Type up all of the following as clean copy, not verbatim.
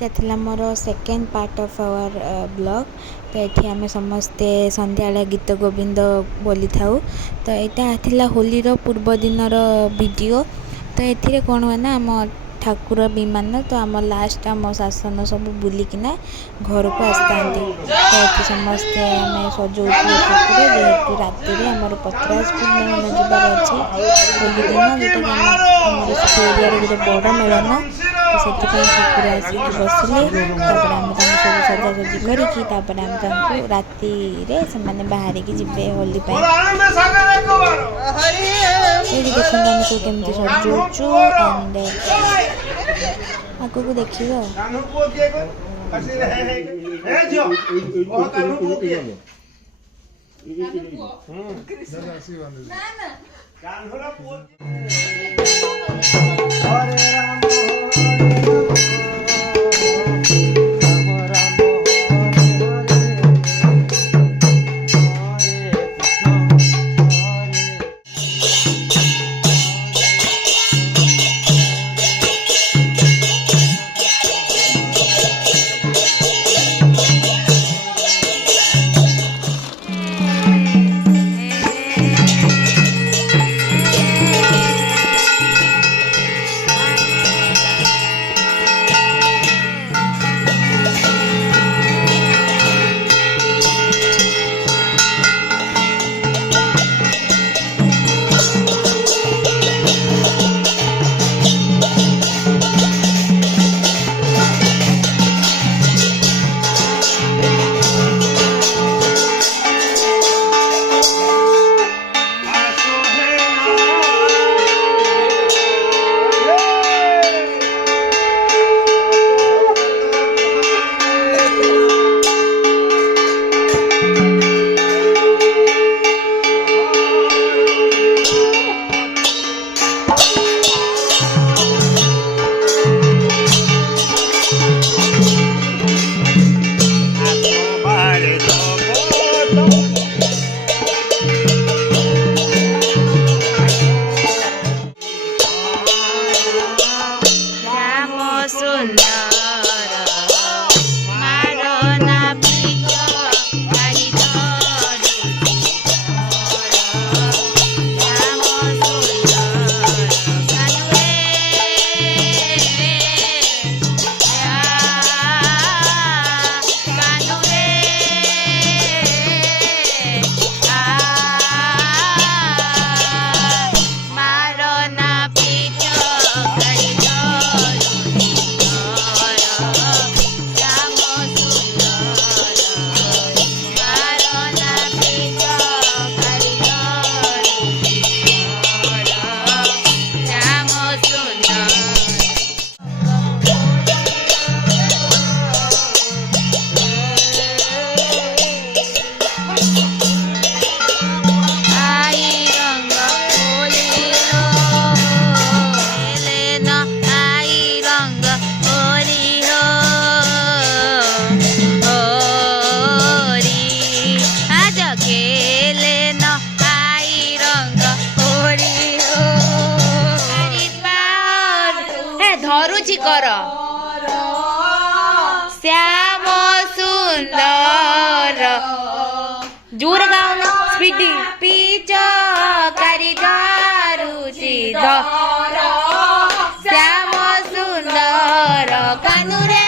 यहाँ थिला मोर second part of our blog. तो ये आम समस्ते संध्या गीत गोविंद बोली था। तो यहाँ थिला होली पूर्व दिन वीडियो। तो ये कौन हुए ना आम ठाकुर विमान तो आम लास्ट आम शासन सब बुलिकिना घर को आसता। तो ये समस्ते आम सजाऊ ठाकुर जेहेतु राति आमर पत्रास पूर्णिमा जबार अच्छे होली दिन जोटा कि एरिया गोटे बड़ मेलन। तो से ठाकुर आसिक बसले आम सब सजासजी करके आम राति से बाहर की जीवे होली ये देखते आम सब केमती सजाऊचु एंड आग को देखिए। धरुची कर श्याम सुंदर जोर गाओ ना स्पीडी पीच कारिगरुची धर श्याम सुंदर कानुरे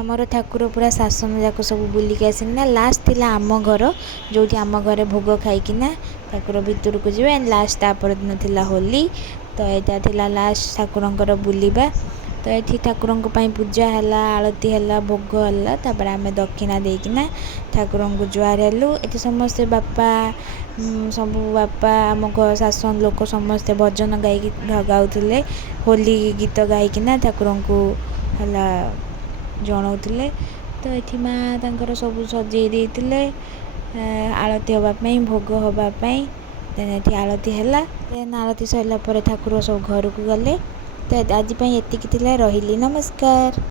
आमर ठाकुर पूरा शासन जाक सब बुलिक आसना लास्ट थिला आम घर जो आम घर भोग खाईकिना ठाकुर भितर को जी एंड लास्ट तापर दिन थिला होली। तो यहाँ थिला लास्ट ठाकुर बुलवा। तो ये ठाकुर पूजा है आलती है भोग है आम दक्षिणा देकिना ठाकुर को जुआर हेलु। ये समस्ते बापा ସବୁ ବାପା ଆମ ଶାସନ ଲୋକ ସମସ୍ତେ ଭଜନ ଗାଇକି ଗାଉଥିଲେ, ହୋଲି ଗୀତ ଗାଇକିନା ଠାକୁରଙ୍କୁ ହେଲା ଜଣାଉଥିଲେ। ତ ଏଠି ମାଆ ତାଙ୍କର ସବୁ ସଜେଇ ଦେଇଥିଲେ ଆଳତି ହେବା ପାଇଁ, ଭୋଗ ହେବା ପାଇଁ। ଦେନ୍ ଏଠି ଆଳତି ହେଲା। ଦେନ୍ ଆଳତି ସରିଲା ପରେ ଠାକୁର ସବୁ ଘରକୁ ଗଲେ। ତ ଆଜି ପାଇଁ ଏତିକି ଥିଲା, ରହିଲି, ନମସ୍କାର।